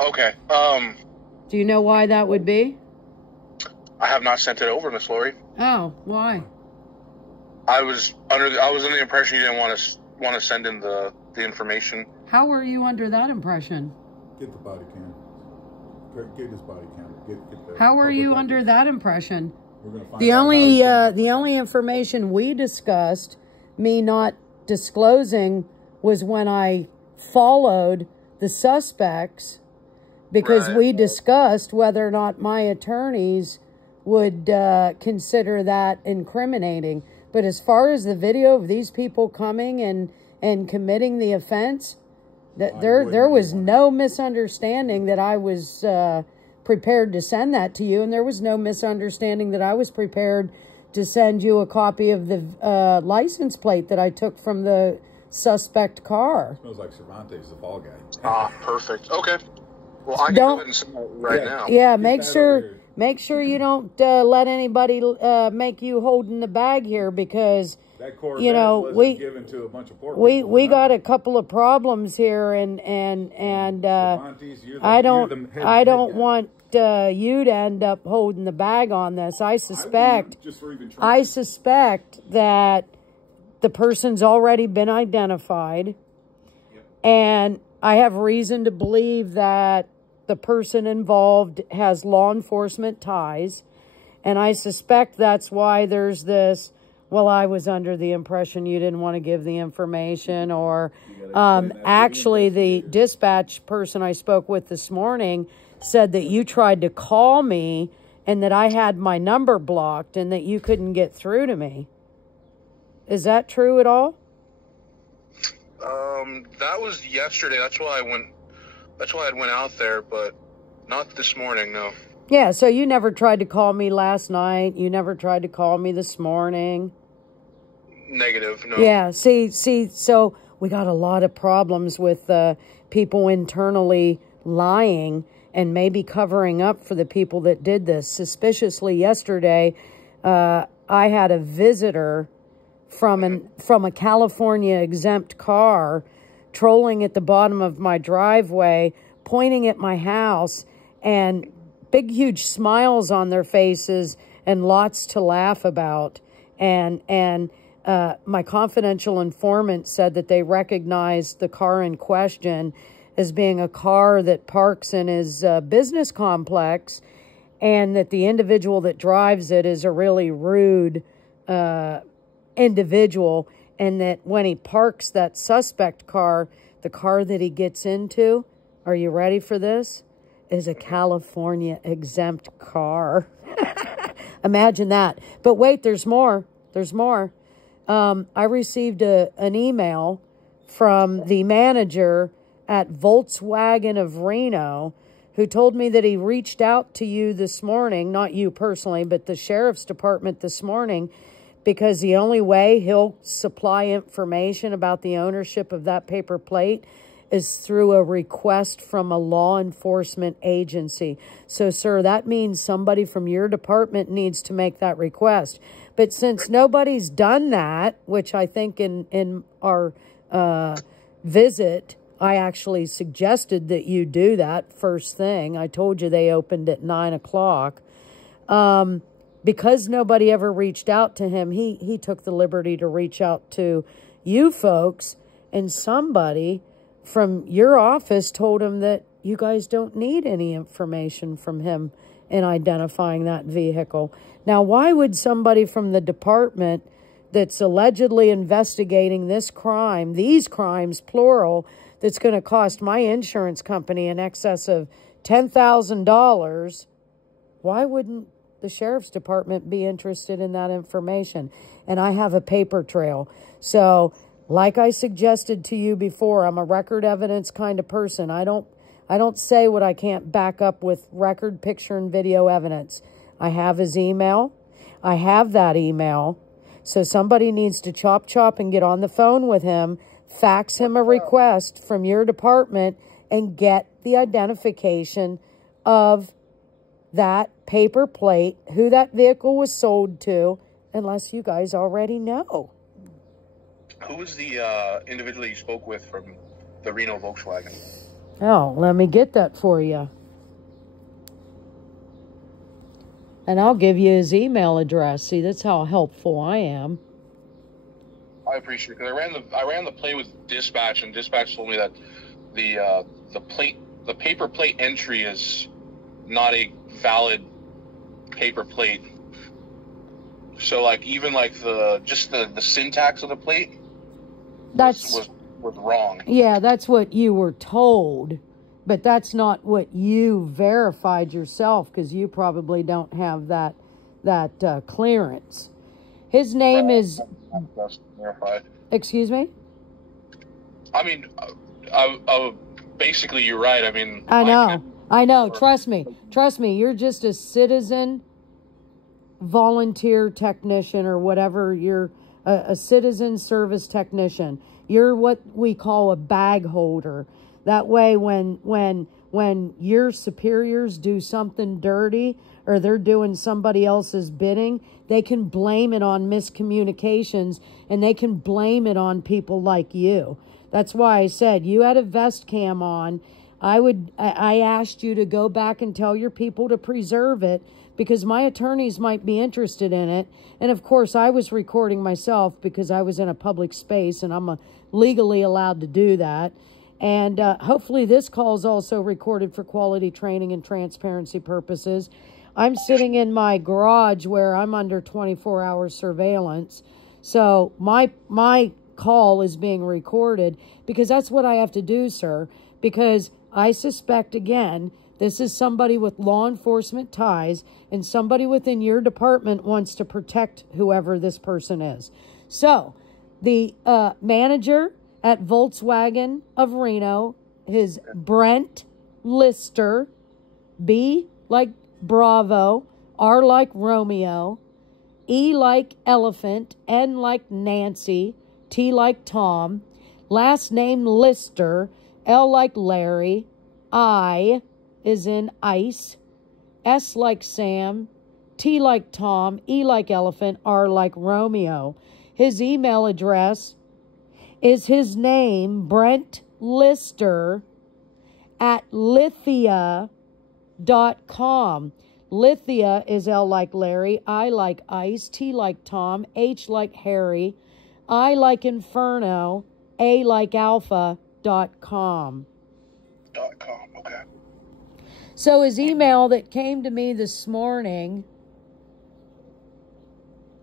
Okay. Do you know why that would be? I have not sent it over, Miss Lori. Oh, why? I was under the impression you didn't want to send in the information. How were you under that impression? Get the body cam. Get this body cam. Get the How were you under that impression? We're gonna find The only information we discussed, me not disclosing, was when I followed the suspects, because we discussed whether or not my attorneys would consider that incriminating. But as far as the video of these people coming and committing the offense, that there was no misunderstanding that I was prepared to send that to you, and there was no misunderstanding that I was prepared to send you a copy of the license plate that I took from the suspect car. Smells like Cervantes, the ball guy. Ah, perfect. Okay. Well, I can go ahead and send that right now. Yeah, make sure you don't let anybody make you holding the bag here, because that wasn't given to a bunch of poor people. We got a couple of problems here, and I don't want you to end up holding the bag on this. I suspect that the person's already been identified, and I have reason to believe that the person involved has law enforcement ties, and I suspect that's why there's this, well, I was under the impression you didn't want to give the information, or actually the dispatch person I spoke with this morning said that you tried to call me and that I had my number blocked and that you couldn't get through to me. Is that true at all? That was yesterday. That's why I went out there, but not this morning, no. Yeah, so you never tried to call me last night. You never tried to call me this morning. Negative, no. Yeah, see, so we got a lot of problems with people internally lying and maybe covering up for the people that did this. Suspiciously yesterday, I had a visitor from a California exempt car trolling at the bottom of my driveway, pointing at my house, and big, huge smiles on their faces and lots to laugh about. And my confidential informant said that they recognized the car in question as being a car that parks in his business complex, and that the individual that drives it is a really rude individual, and that when he parks that suspect car, the car that he gets into, are you ready for this, is a California exempt car. Imagine that. But wait, there's more. There's more. I received an email from the manager at Volkswagen of Reno, who told me that he reached out to you this morning, not you personally, but the sheriff's department this morning, because the only way he'll supply information about the ownership of that paper plate is through a request from a law enforcement agency. So, sir, that means somebody from your department needs to make that request. But since nobody's done that, which I think in our visit, I actually suggested that you do that first thing. I told you they opened at 9 o'clock. Because nobody ever reached out to him, he took the liberty to reach out to you folks, and somebody from your office told him that you guys don't need any information from him in identifying that vehicle. Now, why would somebody from the department that's allegedly investigating this crime, these crimes, plural, that's going to cost my insurance company in excess of $10,000, why wouldn't the sheriff's department be interested in that information? And I have a paper trail. So, like I suggested to you before, I'm a record evidence kind of person. I don't say what I can't back up with record, picture, and video evidence. I have his email. I have that email. So somebody needs to chop and get on the phone with him, fax him a request from your department, and get the identification of that paper plate, who that vehicle was sold to, unless you guys already know. Who was the individual you spoke with from the Reno Volkswagen? Oh, let me get that for you. And I'll give you his email address. See, that's how helpful I am. I appreciate it, because I ran the plate with dispatch, and dispatch told me that the paper plate entry is not a valid paper plate. So like even like the syntax of the plate was wrong. Yeah, that's what you were told, but that's not what you verified yourself, because you probably don't have that clearance. His name is. Verified. Excuse me? I mean, basically, you're right. I mean, I know. Trust me. You're just a citizen volunteer technician or whatever. You're a citizen service technician. You're what we call a bag holder. That way, when your superiors do something dirty or they're doing somebody else's bidding, they can blame it on miscommunications, and they can blame it on people like you. That's why I said you had a vest cam on. I asked you to go back and tell your people to preserve it, because my attorneys might be interested in it. And of course, I was recording myself because I was in a public space, and I'm legally allowed to do that. And hopefully this call is also recorded for quality training and transparency purposes. I'm sitting in my garage where I'm under 24-hour surveillance. So my call is being recorded, because that's what I have to do, sir. Because I suspect, again, this is somebody with law enforcement ties, and somebody within your department wants to protect whoever this person is. So the manager at Volkswagen of Reno is Brent Lister, B like Bravo, R like Romeo, E like Elephant, N like Nancy, T like Tom, last name Lister, L like Larry, I is in ice, S like Sam, T like Tom, E like Elephant, R like Romeo. His email address is his name, Brent Lister, at Lithia.com. Lithia is L like Larry, I like ice, T like Tom, H like Harry, I like Inferno, A like Alpha.com. Okay. So his email that came to me this morning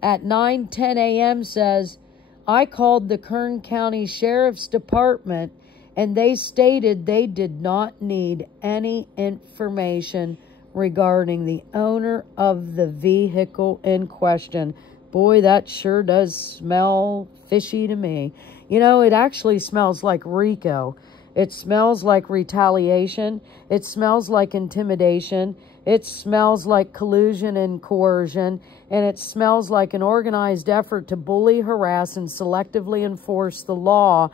at 9:10 a.m. says, I called the Kern County Sheriff's Department, and they stated they did not need any information regarding the owner of the vehicle in question. Boy, that sure does smell fishy to me. You know, it actually smells like RICO. It smells like retaliation. It smells like intimidation. It smells like collusion and coercion. And it smells like an organized effort to bully, harass, and selectively enforce the law,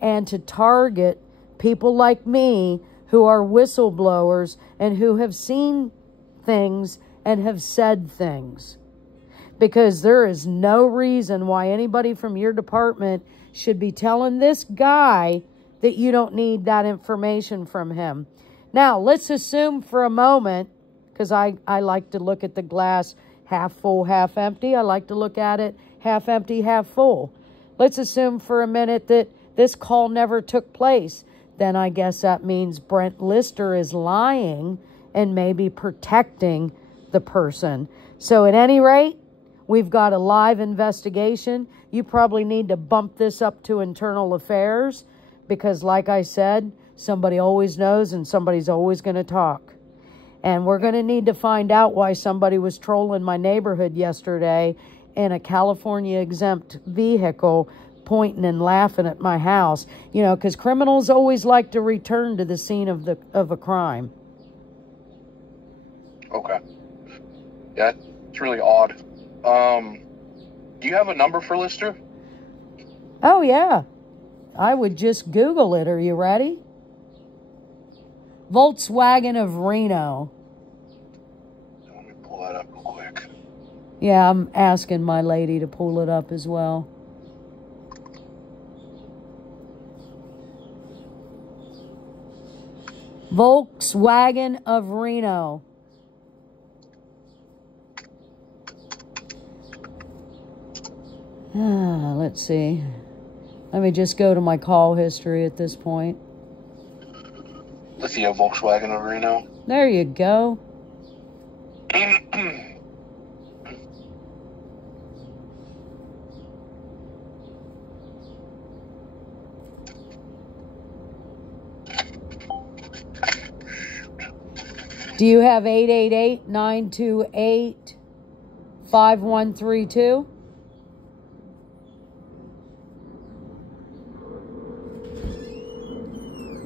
and to target people like me who are whistleblowers and who have seen things and have said things. Because there is no reason why anybody from your department should be telling this guy that you don't need that information from him. Now, let's assume for a moment, because I like to look at the glass half full, half empty. I like to look at it half empty, half full. Let's assume for a minute that this call never took place. Then I guess that means Brent Lister is lying and maybe protecting the person. So at any rate, we've got a live investigation. You probably need to bump this up to internal affairs, because like I said, somebody always knows and somebody's always going to talk. And we're going to need to find out why somebody was trolling my neighborhood yesterday in a California exempt vehicle, pointing and laughing at my house. You know, because criminals always like to return to the scene of a crime. Okay. Yeah, it's really odd. Do you have a number for Lister? Oh, yeah. I would just Google it. Are you ready? Volkswagen of Reno. Let me pull that up real quick. Yeah, I'm asking my lady to pull it up as well. Volkswagen of Reno. Let's see. Let me just go to my call history at this point. Lithia Volkswagen of Reno. There you go. Do you have 888-928-5132?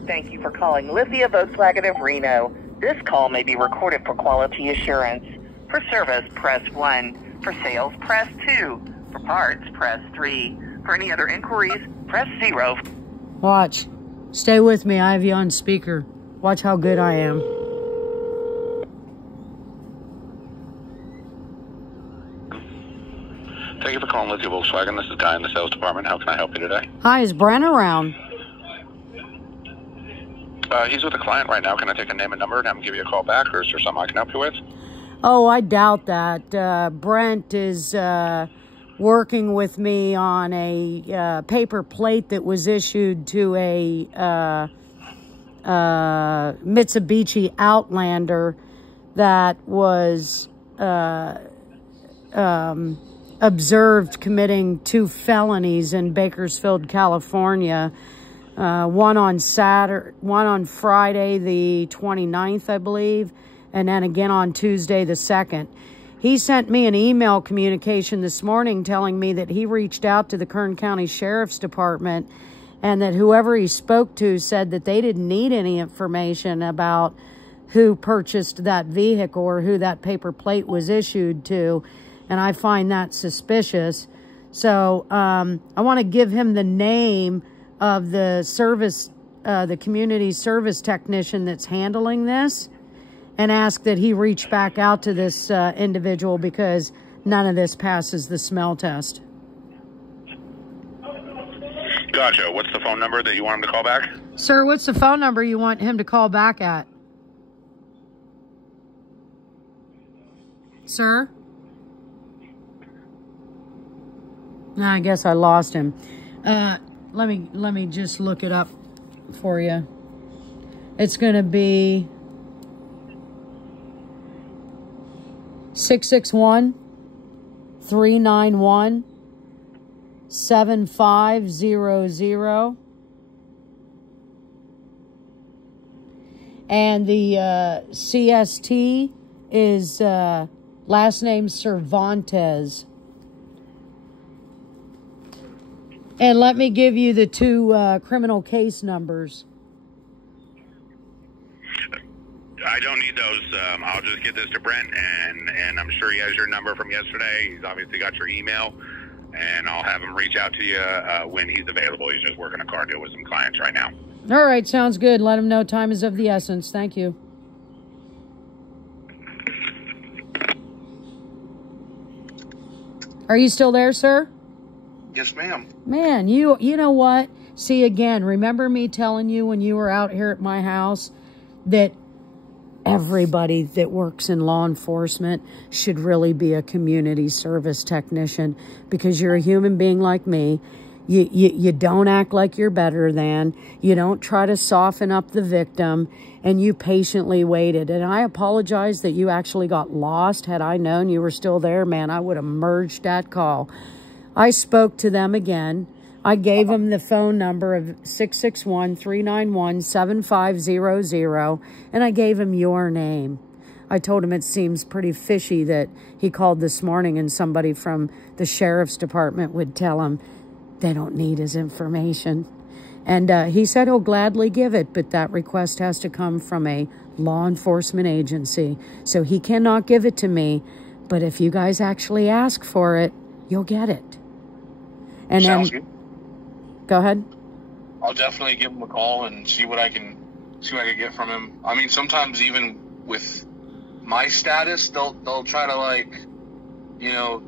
Thank you for calling Lithia Volkswagen of Reno. This call may be recorded for quality assurance. For service, press 1. For sales, press 2. For parts, press 3. For any other inquiries, press 0. Watch. Stay with me. I have you on speaker. Watch how good I am. Thank you for calling Lithia Volkswagen. This is Guy in the sales department. How can I help you today? Hi, is Brent around? He's with a client right now. Can I take a name and number and have him give you a call back, or is there something I can help you with? Oh, I doubt that. Brent is working with me on a paper plate that was issued to a Mitsubishi Outlander that was observed committing 2 felonies in Bakersfield, California. One on Friday the 29th, I believe, and then again on Tuesday the 2nd. He sent me an email communication this morning telling me that he reached out to the Kern County Sheriff's Department and that whoever he spoke to said that they didn't need any information about who purchased that vehicle or who that paper plate was issued to, and I find that suspicious. So I want to give him the name of the service, the community service technician that's handling this, and ask that he reach back out to this individual because none of this passes the smell test. Gotcha. What's the phone number that you want him to call back? Sir, what's the phone number you want him to call back at? Sir? I guess I lost him. Let me just look it up for you. It's going to be 661-391-7500. And the CST is last name Cervantes. And let me give you the 2 criminal case numbers. I don't need those. I'll just get this to Brent, and I'm sure he has your number from yesterday. He's obviously got your email, and I'll have him reach out to you when he's available. He's just working a car deal with some clients right now. All right, sounds good. Let him know time is of the essence. Thank you. Are you still there, sir? Yes, ma'am. Man, you know what? See, again, remember me telling you when you were out here at my house that everybody that works in law enforcement should really be a community service technician, because you're a human being like me. You don't act like you're better than. You don't try to soften up the victim, and you patiently waited. And I apologize that you actually got lost. Had I known you were still there, man, I would have merged that call. I spoke to them again. I gave them the phone number of 661-391-7500, and I gave him your name. I told him it seems pretty fishy that he called this morning and somebody from the sheriff's department would tell him they don't need his information. And he said he'll gladly give it, but that request has to come from a law enforcement agency. So he cannot give it to me, but if you guys actually ask for it, you'll get it. And Sounds then, good. Go ahead. I'll definitely give him a call and see what I can get from him. I mean, sometimes even with my status, they'll try to, like, they're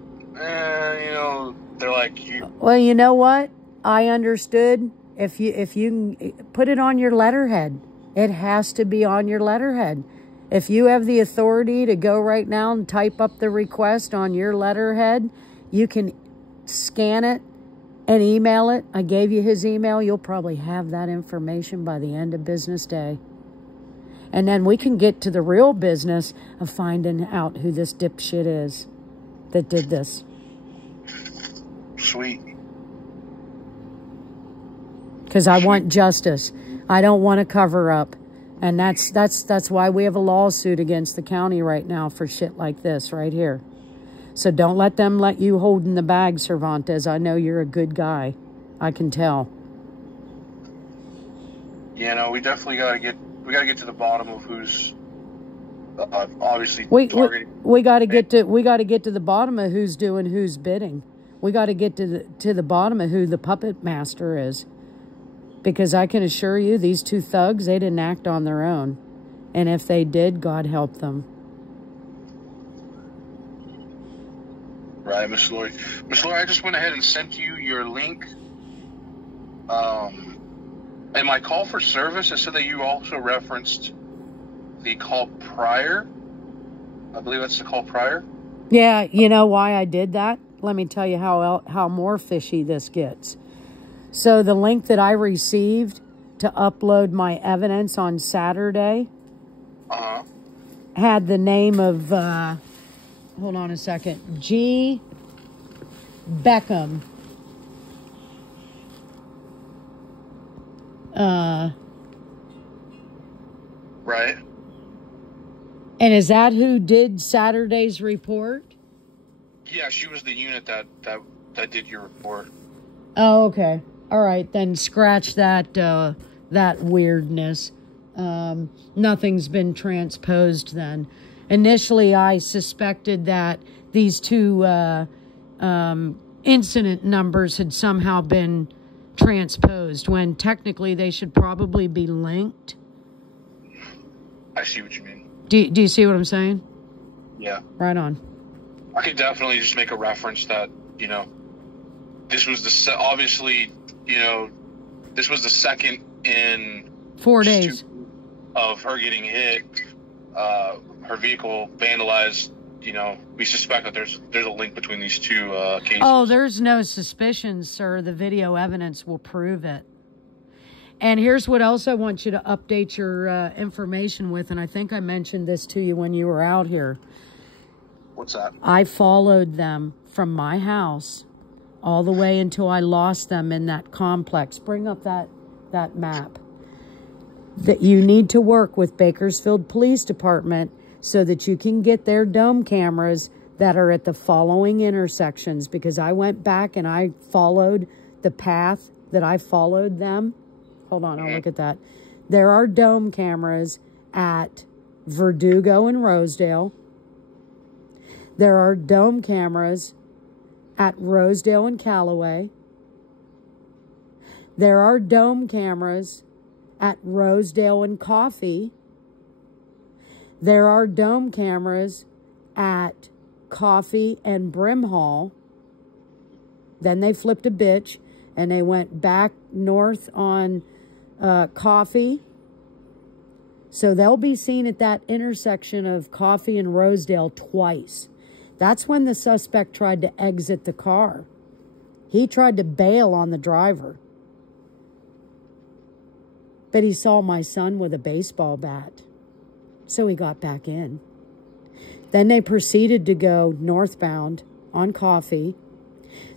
like, well, you know what? I understood. If you can put it on your letterhead, It has to be on your letterhead. If you have the authority to go right now and type up the request on your letterhead, you can scan it and email it. I gave you his email. You'll probably have that information by the end of business day. And then we can get to the real business of finding out who this dipshit is that did this. Sweet. Because I want justice. I don't want to cover up. And that's why we have a lawsuit against the county right now for shit like this right here. So don't let them let you hold in the bag, Cervantes. I know you're a good guy. I can tell. Yeah, no, we definitely got to get to the bottom of who's obviously targeting. We got to get to the bottom of who's doing who's bidding. We got to get to the bottom of who the puppet master is. Because I can assure you, these two thugs, they didn't act on their own. And if they did, God help them. Right, Miss Lori. Miss Lori, I just went ahead and sent you your link. And my call for service, it said that you also referenced the call prior. I believe that's the call prior. Yeah, you know why I did that? Let me tell you how more fishy this gets. So the link that I received to upload my evidence on Saturday had the name of, hold on a second, G. Beckham. Right. And is that who did Saturday's report? Yeah, she was the unit that did your report. Oh, okay. All right, then scratch that that weirdness. Nothing's been transposed then. Initially, I suspected that these two incident numbers had somehow been transposed, when technically they should probably be linked. I see what you mean. Do you see what I'm saying? Yeah. Right on. I could definitely just make a reference that, this was obviously, this was the second in 4 days of her getting hit, her vehicle vandalized. We suspect that there's a link between these two cases. Oh, there's no suspicion, sir. The video evidence will prove it. And here's what else I want you to update your information with, and I think I mentioned this to you when you were out here. What's that? I followed them from my house all the way until I lost them in that complex. Bring up that map. That you need to work with Bakersfield Police Department so that you can get their dome cameras that are at the following intersections, because I went back and I followed the path that I followed them. Hold on, I'll look at that. There are dome cameras at Verdugo and Rosedale. There are dome cameras at Rosedale and Callaway. There are dome cameras at Rosedale and Coffee. There are dome cameras at Coffee and Brimhall. Then they flipped a bitch and they went back north on Coffee. So they'll be seen at that intersection of Coffee and Rosedale twice. That's when the suspect tried to exit the car. He tried to bail on the driver. But he saw my son with a baseball bat. So he got back in. Then they proceeded to go northbound on Coffee.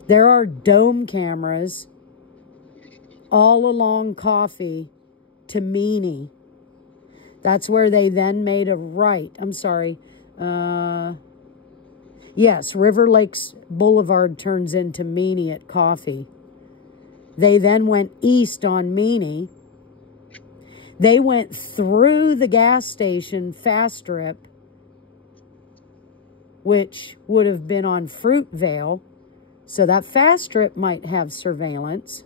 There are dome cameras all along Coffee to Meany. That's where they then made a right. I'm sorry. Yes, River Lakes Boulevard turns into Meany at Coffee. They then went east on Meany. They went through the gas station Fast Strip, which would have been on Fruitvale. So that Fast Strip might have surveillance.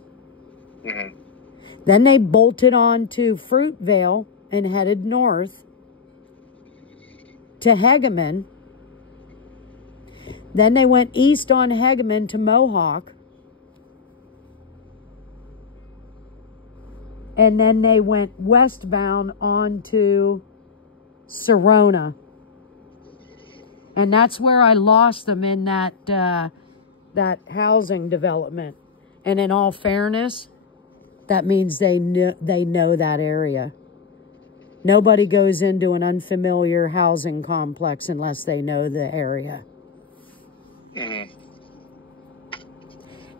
Mm-hmm. Then they bolted on to Fruitvale and headed north to Hegeman. Then they went east on Hegeman to Mohawk. and then they went westbound onto Serona. And that's where I lost them in that housing development. And in all fairness, that means they know that area. Nobody goes into an unfamiliar housing complex unless they know the area. Mm-hmm.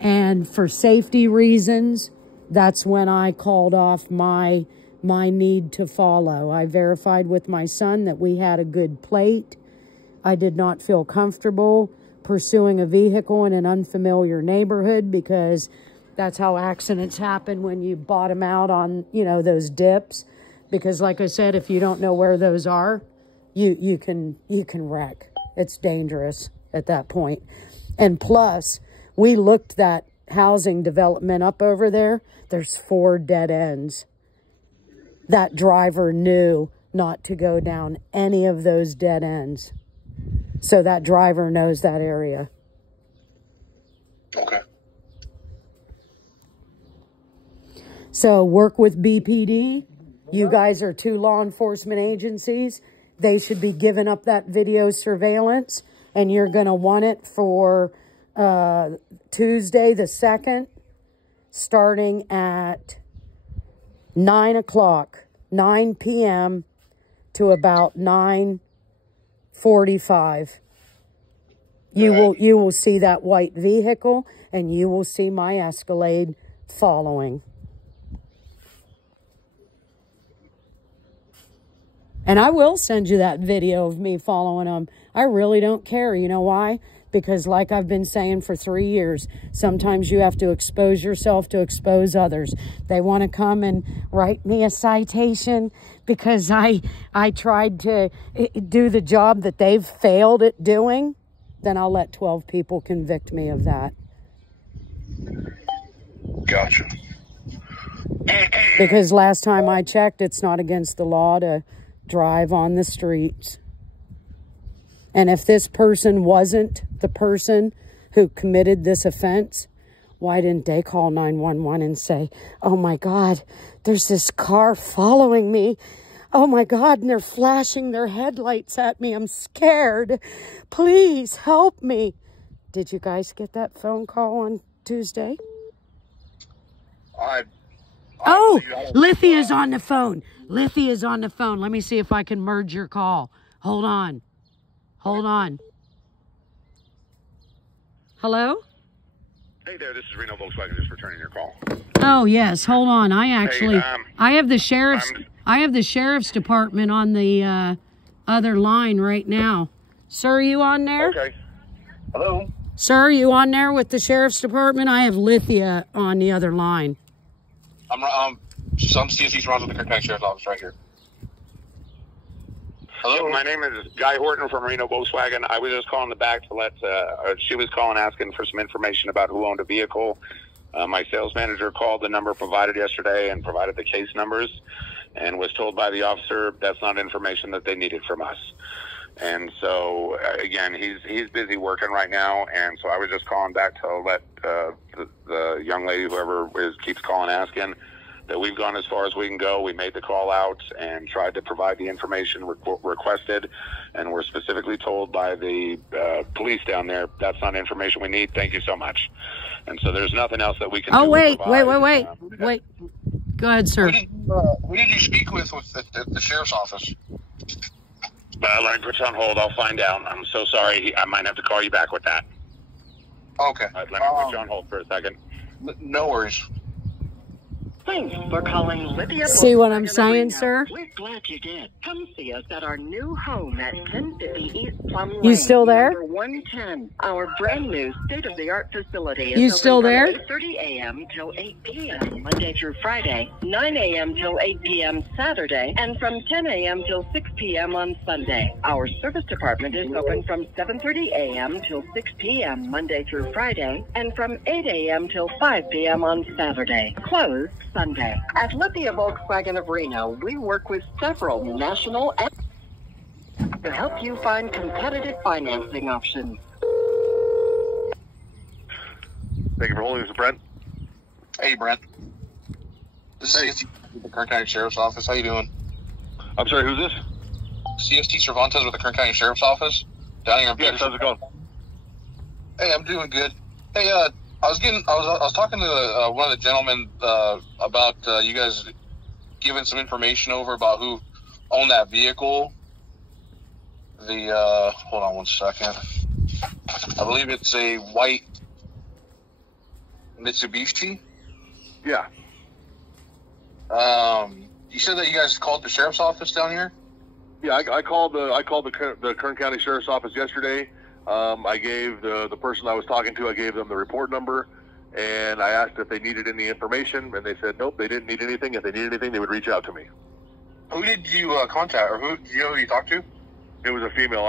And for safety reasons, that's when I called off my need to follow. I verified with my son that we had a good plate. I did not feel comfortable pursuing a vehicle in an unfamiliar neighborhood because that's how accidents happen when you bottom out on, those dips. Because like I said, if you don't know where those are, you can wreck. It's dangerous at that point. And plus, we looked that housing development up over there. There's 4 dead ends. That driver knew not to go down any of those dead ends. So that driver knows that area. Okay. So work with BPD. You guys are 2 law enforcement agencies. They should be giving up that video surveillance. And you're going to want it for Tuesday the 2nd, starting at 9 o'clock, 9 p.m. to about 9:45. You will see that white vehicle, and you will see my Escalade following. And I will send you that video of me following them. I really don't care. You know why? Because like I've been saying for 3 years, sometimes you have to expose yourself to expose others. They want to come and write me a citation because I tried to do the job that they've failed at doing. Then I'll let 12 people convict me of that. Gotcha. Because last time I checked, it's not against the law to drive on the streets. And if this person wasn't the person who committed this offense, why didn't they call 911 and say, oh my God, there's this car following me. Oh my God, and they're flashing their headlights at me. I'm scared. Please help me. Did you guys get that phone call on Tuesday? Lithia's on the phone. Lithia's on the phone. Let me see if I can merge your call. Hold on. Hold on. Hello? Hey there, this is Reno Volkswagen, just returning your call. Oh, yes. Hold on. I have the sheriff's department on the other line right now. Sir, are you on there? Okay. Hello? Sir, are you on there with the sheriff's department? I have Lithia on the other line. I'm CST Cervantes with the Kern County Sheriff's Office right here. Hello, my name is Guy Horton from Reno Volkswagen. I was just calling the back to let, she was calling asking for some information about who owned a vehicle. My sales manager called the number provided yesterday and provided the case numbers and was told by the officer that's not information that they needed from us. And so, again, he's busy working right now, and so I was just calling back to let the young lady, whoever keeps calling asking, that we've gone as far as we can go. We made the call out and tried to provide the information requested, and we're specifically told by the police down there that's not information we need. Thank you so much. And so there's nothing else that we can do. Oh, wait. Go ahead, sir. Who did you speak with at the sheriff's office? Let me put you on hold. I'll find out. I'm so sorry. I might have to call you back with that. Okay. Let me put you on hold for a second. No worries. Thanks for calling Lydia. See what I'm saying, sir? We're glad you did. Come see us at our new home at 1050 East Plum Lane. You still there? Number 110. Our brand new state-of-the-art facility is you still there? 8:30 a.m. till 8 p.m. Monday through Friday, 9 a.m. till 8 p.m. Saturday, and from 10 a.m. till 6 p.m. on Sunday. Our service department is open from 7:30 a.m. till 6 p.m. Monday through Friday, and from 8 a.m. till 5 p.m. on Saturday. Closed Sunday. At Lithia Volkswagen of Reno, we work with several national to help you find competitive financing options. Thank you for holding. This is Brent. Hey, Brent. This is with the Kern County Sheriff's Office. How you doing? I'm sorry, who's this? CST Cervantes with the Kern County Sheriff's Office down here in Yes, how's it going? Hey, I'm doing good. Hey, I was talking to one of the gentlemen about you guys giving some information over about who owned that vehicle. Hold on one second. I believe it's a white Mitsubishi. Yeah. You said that you guys called the sheriff's office down here? Yeah, I called the Kern County Sheriff's Office yesterday. I gave the person I was talking to, I gave them the report number, and I asked if they needed any information, and they said nope, they didn't need anything. If they needed anything, they would reach out to me. Who did you contact, or do you know who you talked to? It was a female.